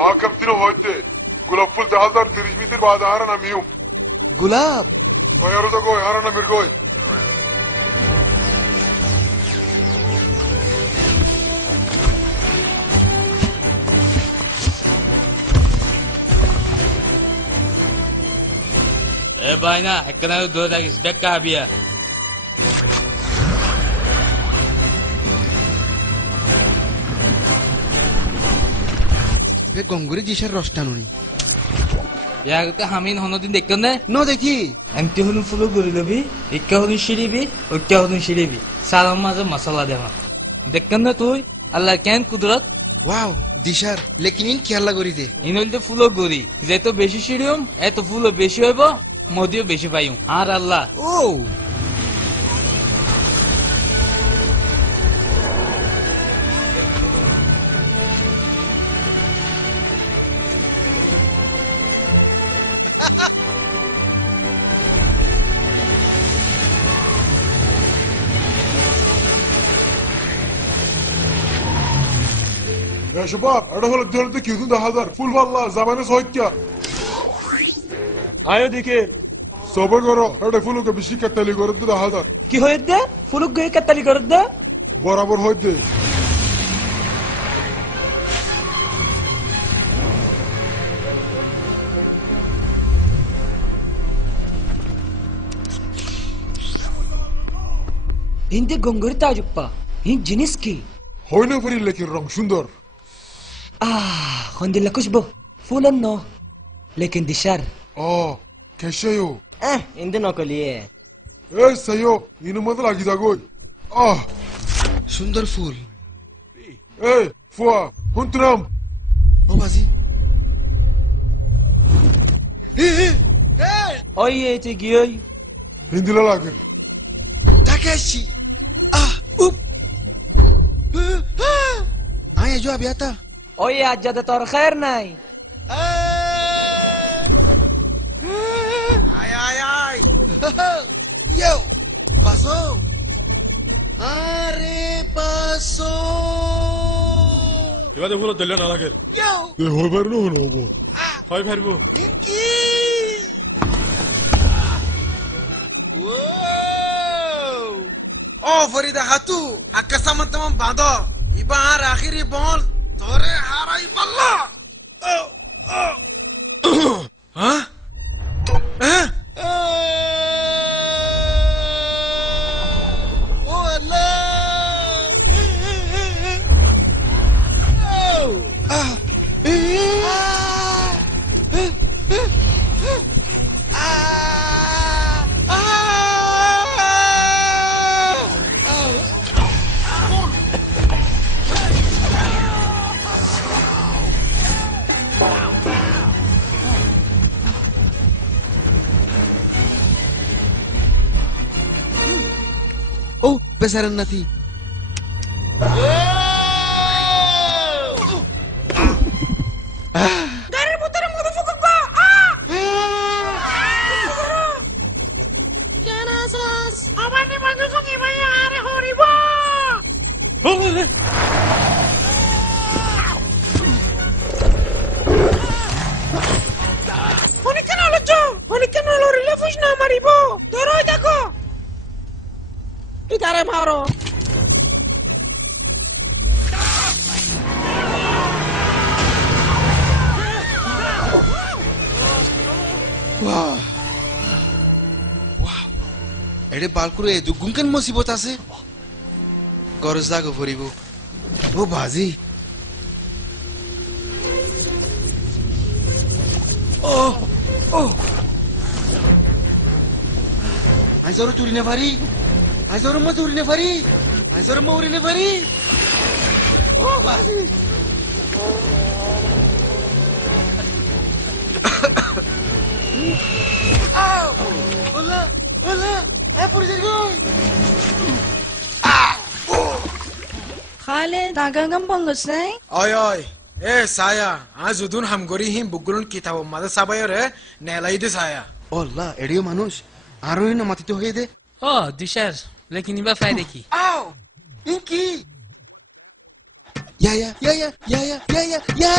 हाँ कप्तिनो होते गुलाब full 1030 metre बाद आ रहा ना मियूं गुलाब यारो तो कोई आ रहा ना मिर्गोई Bayna, ekkanı doğdagis bekka abiya. ইফে গঙ্গুরি দিশার রসটা নই ইয়াগতে হামিন হনদিন দেখকন না ন দেখি এমটি হলু ফুলো গরি লবি ইক্কা হলু শিরিবি ওক্কা হলু শিরিবি সালাম মাঝে মশলা দেওয়া দেখকন না তুই আল্লাহ কেন কুদরত ওয়াও দিশার লেকিন ইন খেয়ালা করি দে ইন হইতে ফুলো গরি যেত বেশি শিরিয়ম এত ফুলো বেশি হইব মদিও বেশি পাইম আর আল্লাহ ও يا شباب ادخل الدور ده كيدو ده هذا فول والله زمانه سويتيا আয়ো দিকে صبر করো এটা ফুলকে বেশি কাটালি করে ده هذا কি হইছে ফুলুক গয়ে কাতালি করে দে বরাবর হইতে হিন্দে গঙ্গুরি তাজুপ্পা হিন জিনিস কি হইনা ফরি লেকিন রং সুন্দর খন্দিলা খুশবু ফুলন নো লেকিন দিশার اه كشيو হিন্দে নকলিয়ে ايه سيو ينو مدل اگي داگوي সুন্দর ফুল ايه فوا كنترام ও বাজি ওই এতে গিয়ে هندي لا لاگه তাকেশি উপ আয় জো আবিয়াতা ওই আজ যাতে তোর খের নাই আয় আয় আয় ইয়ো পাসো আরে পাসো এবারে পুরো দিলে না লাগে ইয়ো ايه هو برنو هنوبو হয় ফারবো ইনকি ও ফরিদা হাতু আকাশামন তমাম বাঁধো ইবার আখিরি বল তোরে হারাই বল্লা হ্যাঁ ও আল্লাহ Oh, besaran nanti. Dari putar muda fukuk ba. Yana sas. Abani maju sungi maya are horiba. Oni kenal jo. Oni kenal rile fushna maribo. Doro dako. Itare maro. Wow. Wow. Ede balkure dugunkan musibot ase. Goroz dago foribo. O bazi. Oh. Oh. Aizoro turine vari. Aizoro ma turine vari. Aizoro ma urine vari. Oh bazi. Ow! Hola! Hola! Por Sergio! Khale, dagangam bangos nahi? Oy oy! Eh, Saya! आज उदून हम गोरी ही बुगुलन किताब मादा साबायो रे नेलाई दे Saya. Allah, audio मानुष आरोही न माती तो है दे. Oh, düşer. Lakin iba fayda ki. Ow! Inki! Ya ya ya ya ya ya ya ya ya.